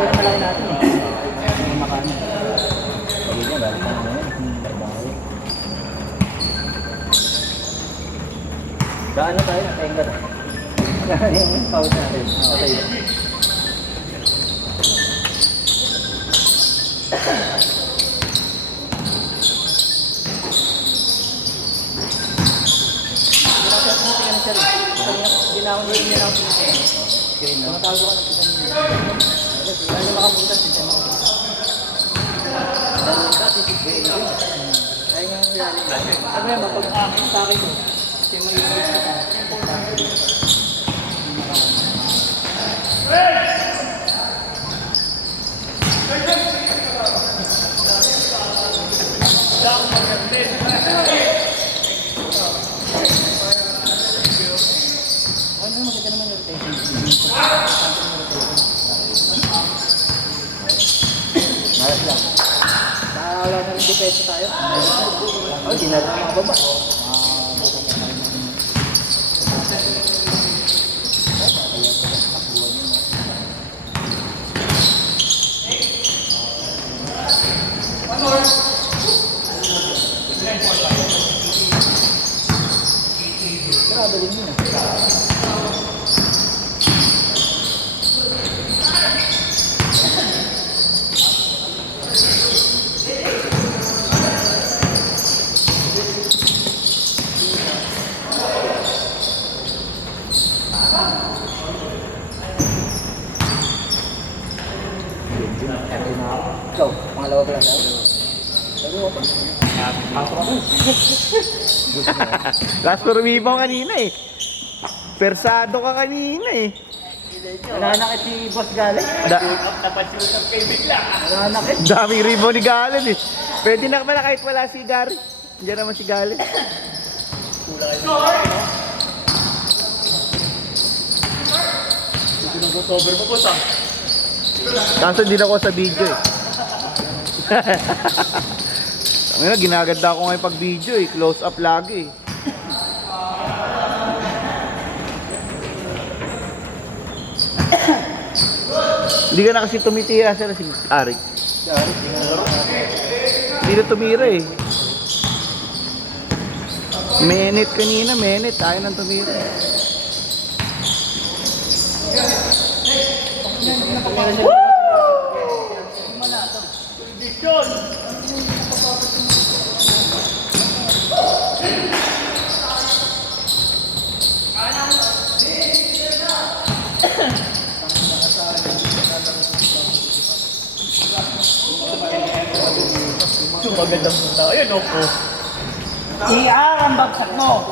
yung malaki natin eh. May makanan. Hindi niya, balik na ngayon. Daan na tayo, tenga na. Yung pause natin. Okay. Peso tayo. Oh, di na mga baba. Grabe din yun. Ikaw, pangalawa ba lang tayo? Last for Wibaw kanina eh. Persado ka kanina eh. Nananakit si Boss Galen. Napashoot kay bigla. Nananakit. Daming rebound ni Galen eh. Pwede na pala kahit wala si Gary. Diyan naman si Galen. Pinag-cover mo po sa. Kaso hindi na ako sa video eh. Ngayon, ginaganda ako ngayon pag video eh. Close up lagi eh. Hindi ka na kasi tumitira sila si Arik. Hindi na tumira eh. Minute kanina, minute. Ayaw nang tumira. Magandang punta. Ayun, opo. ER ang bagsak mo.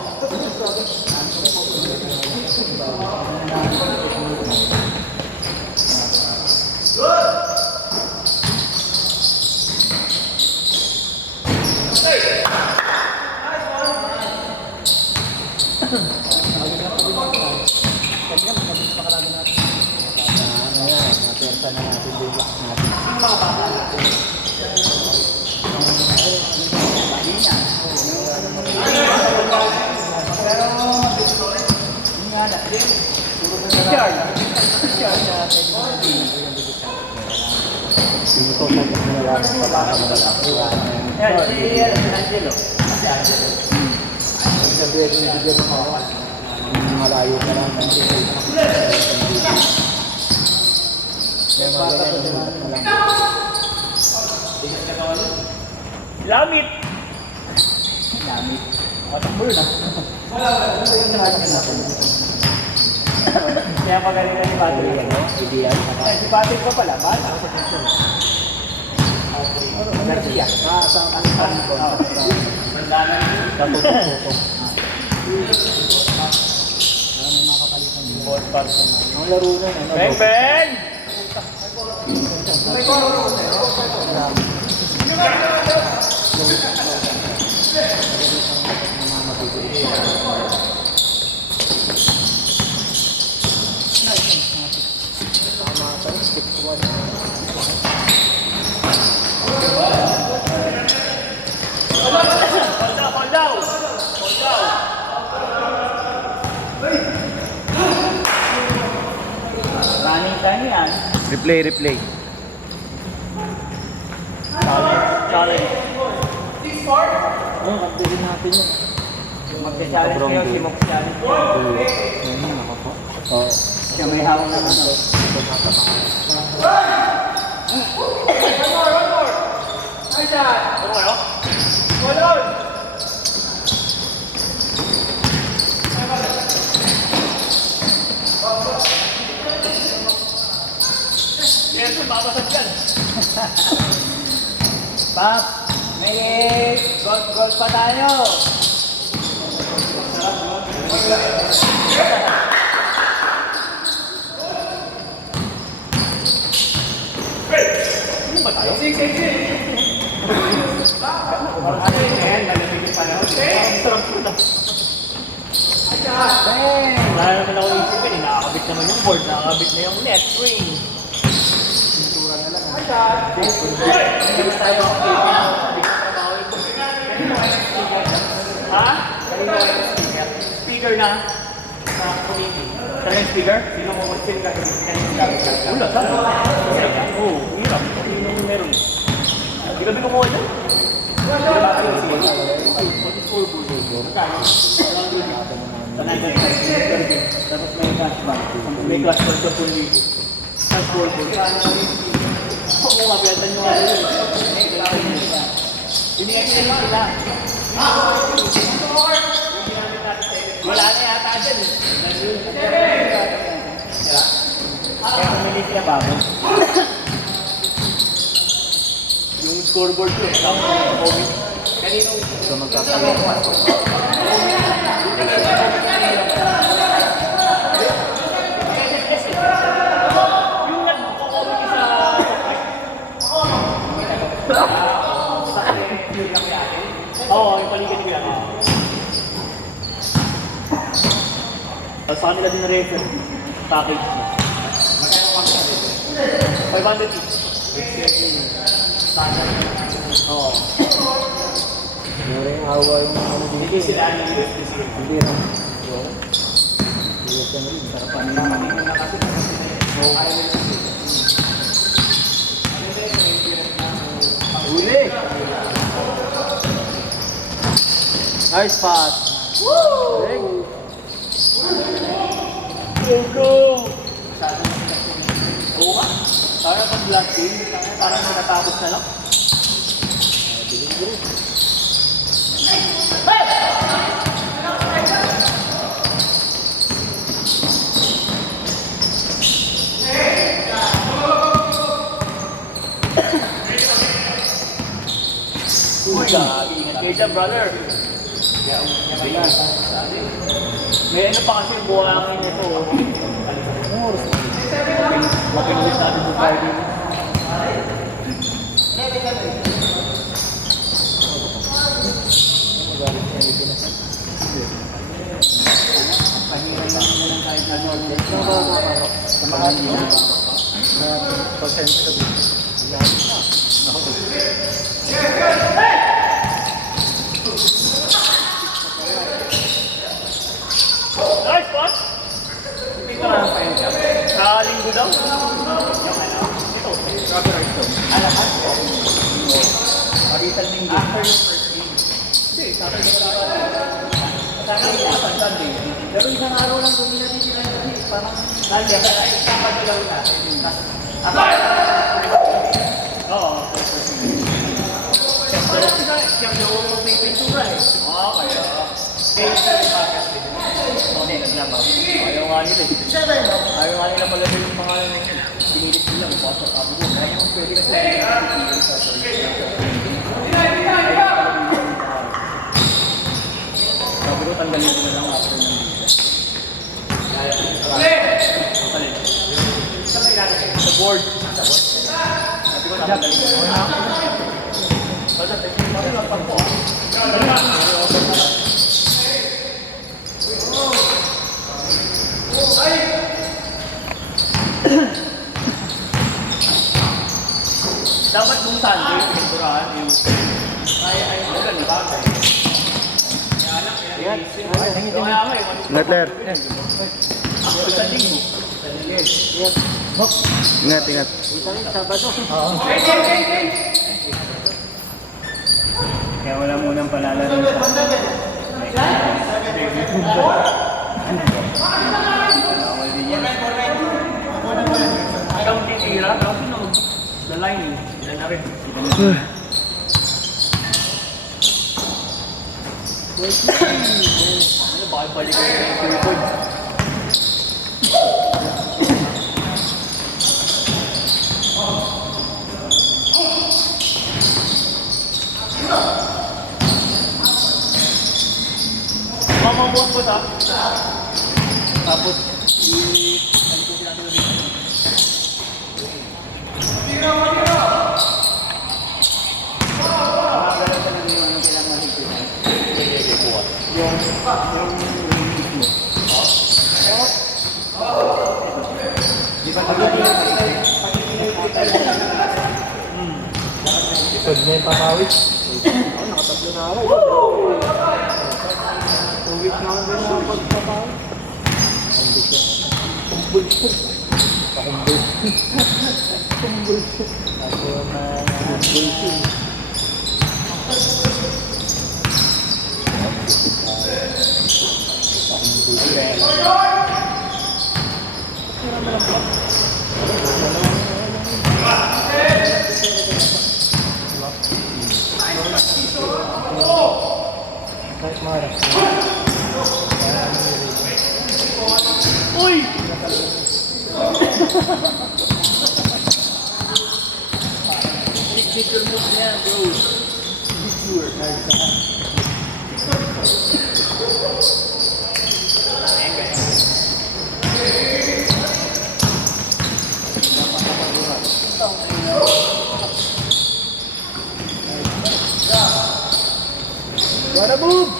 Malayo ka lang. Lamit. Matakbo na. Kaya magaling na si Patrick. Ideal. Si Patrick pa pala. Bata. Garcia. Sa kanilang ko. Katutok-tutok. Ang laro na. Beng, beng! Hold down! Running time yan. Replay. challenge. Ayun, kapilin natin yun. Mag-challenge kayo, si Mox challenge. Oo. Kaya may hawak na ano. Yes, babasag yan. Pap, may gold pa tayo. Ano ba tayo? Sige. Parang ano yun, lalamig yung panahon. Sarap po na. Wala naman ako isipin, nakakabit naman yung board, nakakabit na yung net ring. Ha? Speaker na? Sa committee. Sa next speaker? Sino mo mag-sing ka? Wala, saan? Oo, hirap. Sino mo meron? Gabi ko mo ito? Tapos may flashback. May class board sa full week. Sa scoreboard. Oo nga, pinatan nyo nga yun. Ini-extend sila. Wala na yata dyan. Kaya pumili sila bago. Yung scoreboard ko, kasama ko yung COVID. Kanino ito magkakaroon? Yung nagko-COVID sa oo, yung paligid ko yan. Tapos sa kanila din na-refer. Package na. Magkano kami sa refer? 500 each. Standard. Oo. Mura yung awa yung ano dito. Hindi sila yung USDC. Hindi rin. Hindi rin. Sarapan nila. Kanina na kasi Uli! Nice pass! Woo! Go! Oo ka? Parang pag last game, parang natatapos na lang. Uy, ingat kayo dyan, brother. May ano pa kasi buhangin nito. Anong oras na? Walking list natin sa Friday. Pahirap lang naman kahit na Jordan. Sa mga na pasensya sa dito. Nice pass! Ito na ang pain siya. Kalinggo daw. Ito. Alahat. Paritan ng After yung first game. Hindi, Saturday na Sunday. Pero isang araw lang tumila din sila kasi parang Nandiyan ka ay kapag-ilaw na. Oo. Pero sila, siyang yung may pintura eh. Oo, kaya. Kaya sa podcast din. Oo, naglabaw. Ayaw nga nila eh. Ayaw nga nila malagay yung mga pinilit nila. Basta sabi ko, kaya yung pwede kasi. Sabi ko, tanggalin ko na lang after ng video. Kaya ko sa board. Sabi ko, tanggalin ko na lang. Basta, sabi ko, pagpo. Dapat kung Sunday, pinturahan yung kaya ay ulan, di ba? yan. Kaya nga eh, Netler. ako sa linggo. Yan. Hop. Ingat, ingat. Isa rin, Sabado. Kaya wala munang palalaro sa bawal din yan. Ikaw titira, ikaw sinog. The line, sila na rin. Ano, bakit balik kayo ng surfboard? Mamabuan ko ta. Tapos, ano ko pinatuloy dito? Pag may papawit. Nakatatlo na ako. 2 weeks na ako din na pagpapawit. Kumbulsok. Kumbulsok. Ako na kumbulsok. Kahit marap. Uy! Signature move niya, bro. Wala move!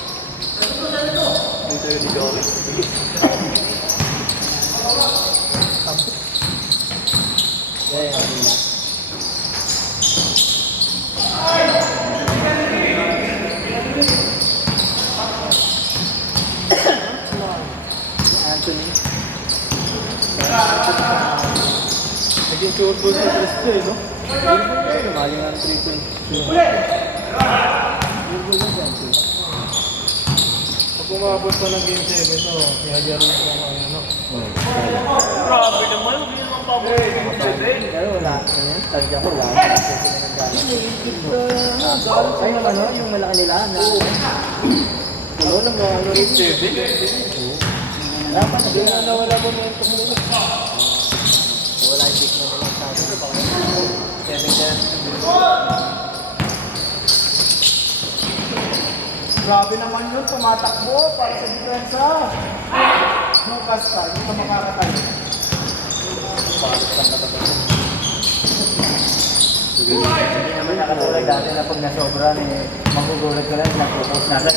Anthony. Naging short ball sa Presto eh, no? Mali nga ng 3 points. Pag umabot pa ng game 7 ito, kaya rin ko ang ano. Grabe naman, hindi naman paborito mo today. Pero wala. Ngayon, talaga ko lang. Ay, yung ano, yung malaki nila na. Wala lang mga ano rin. Dapat na gano'n na wala po mga tumulong. Wala yung big na naman sa akin. Grabe naman yun, tumatakbo para sa diferensya. No, basta, hindi ka makakatayo. Hindi naman nakatulad dati na pag nasobra, magugulat ka lang, nakupos na lang.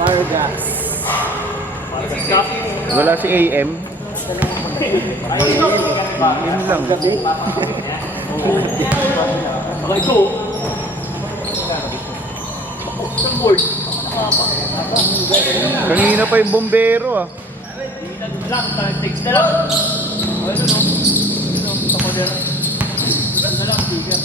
Vargas. Wala si AM. Yun lang. Okay, go. Board. Kanina pa yung bombero ah. lang, text na lang. Ano no? Ano, sa modern. Na lang, bigyan.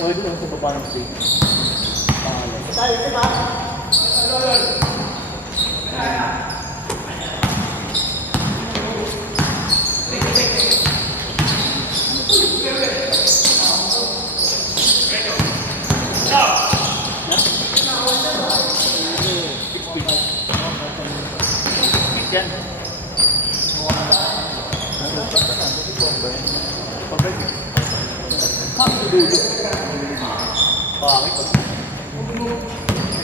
Pwede lang sa baba ng stage. Pangalan. Tayo, diba? Yan. Pangit ba?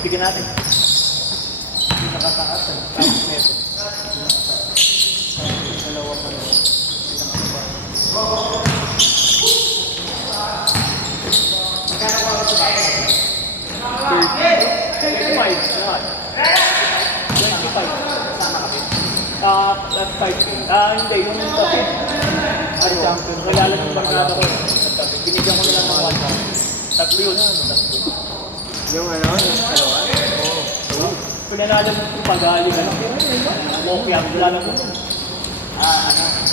Bigyan natin. Hindi nakataas eh. Tapos neto. Dalawa pa na. Magkano ko ako sa bahay? 25. 25. Sana kami. Last 5. Hindi. Yung tabi. Champion. Kilala ng barkada ko. Binigyan ko nila ng 1. Tatlo yun. Yung ano, yung dalawa? Oo. Pinalala mo kung pag-aali ka lang. Okay, ang kilala mo.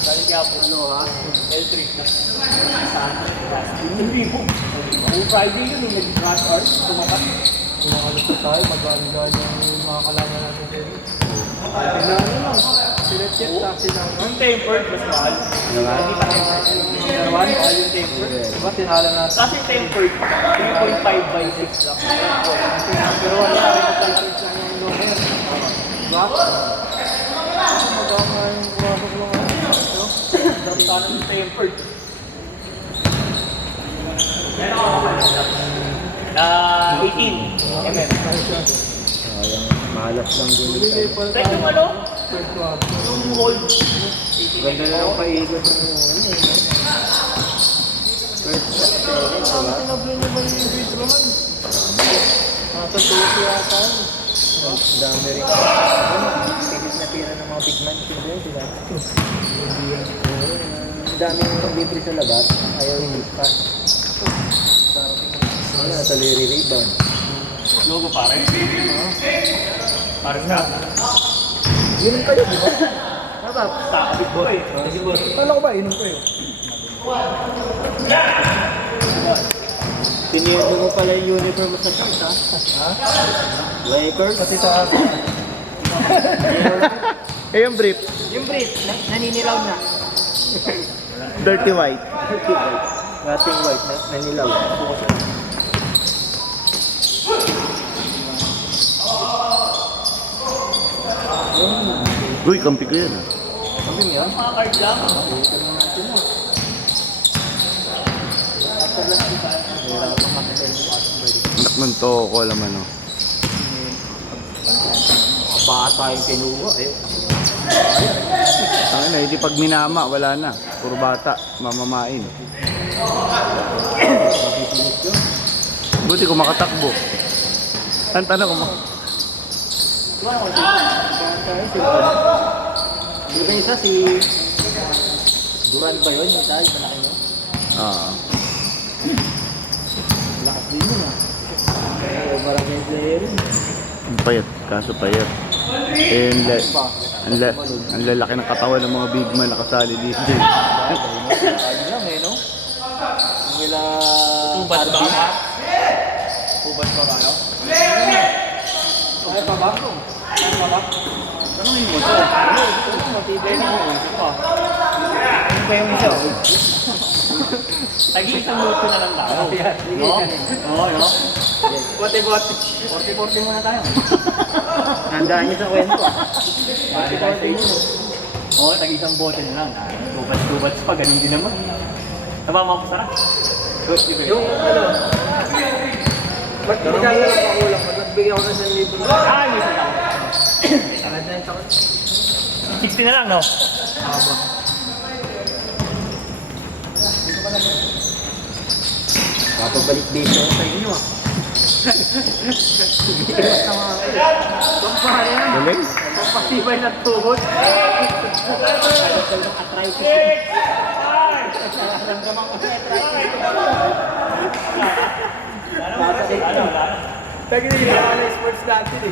Dali kaya po. Ano ha? L3. Saan? Hindi po. Kung Friday yun, yung nag-crash hour, tumapat. Kung ano pa tayo, mag-aaligaan yung mga kalaman natin din. Ano lang? Sinet-check taxi lang. Yung tempered, mas mahal. Hindi pa tempered. Mahal yung tempered. Diba, tinala natin. Kasi tempered, 3.5 by 6 lang. Pero wala rin na license lang yung local. Diba? Magkama yung pumasok lang ano. Sana yung tempered. 18 mm. Sayang, malas lang din. Like yung ano? Yung hold. Ganda na yung paikot ng ano eh. First shot second, diba? Tinablo naman yung video man. Nasa 12 yata. Ang dami rin. Tigit na tira ng mga big man. Hindi, sila. Ang dami yung libre sa labas. Ayaw yung pa. Ano, taliri rebound. Logo pare. Pare ka. Yun kayo, di ba? Tama. Takabit ko eh. Kala ko ba, inom kayo? Pinirdo mo pala yung uniform mo sa shirt, ha? Ha? Lakers? Pati sa akin. Eh, yung brief. Yung brief, naninilaw na. Dirty white. Dating white, nanilaw. Uy, kampi ko yan ah. Sabi mo yan? Mga card lang. Anak ng toko, alam ano. Bata yung kinuha, eh. Ano na, hindi pag minama, wala na. Puro bata, mamamain. Buti kung makatakbo. Ang tanong kung Di ba isa si Duran ba yun? Yung tayo, malaki mo? Lakas din yun ah. Maraming player yun. Ang payat, kaso payat. Eh, ang lalaki ng katawan ng mga big man nakasali dito. Ano lang eh, no? Ang ila... Tubat ba? Tubat ba ba, no? Ay, pa ba? Ay, pa ba? Tanungin mo siya. Ano? Matibay na ako. Ito pa. Ano ba yung isa? Tag-iisang luto na lang tayo. No? Oo, no? Bote-bote. 40-40 muna tayo. Handaan niyo sa kwento ah. Pare tayo sa inyo. Oo, tag-isang bote na lang. Tubat-tubat pa, ganun din naman. Tama mo ako sarap. Yung ano, magkano lang pakulang ko, nagbigyan ko ng 1,000. Ah, may isa ako. Agad na yung takot. 60 na lang, no? Papabalik base ako sa inyo ah. Biwas na mga kayo. Pampahal yan. Galing. Pampasibay ng tuhod. Nagdal ng arthritis. Naramdaman ko sa arthritis. Tatakin ko. Tagi na ginawa na sports dati eh.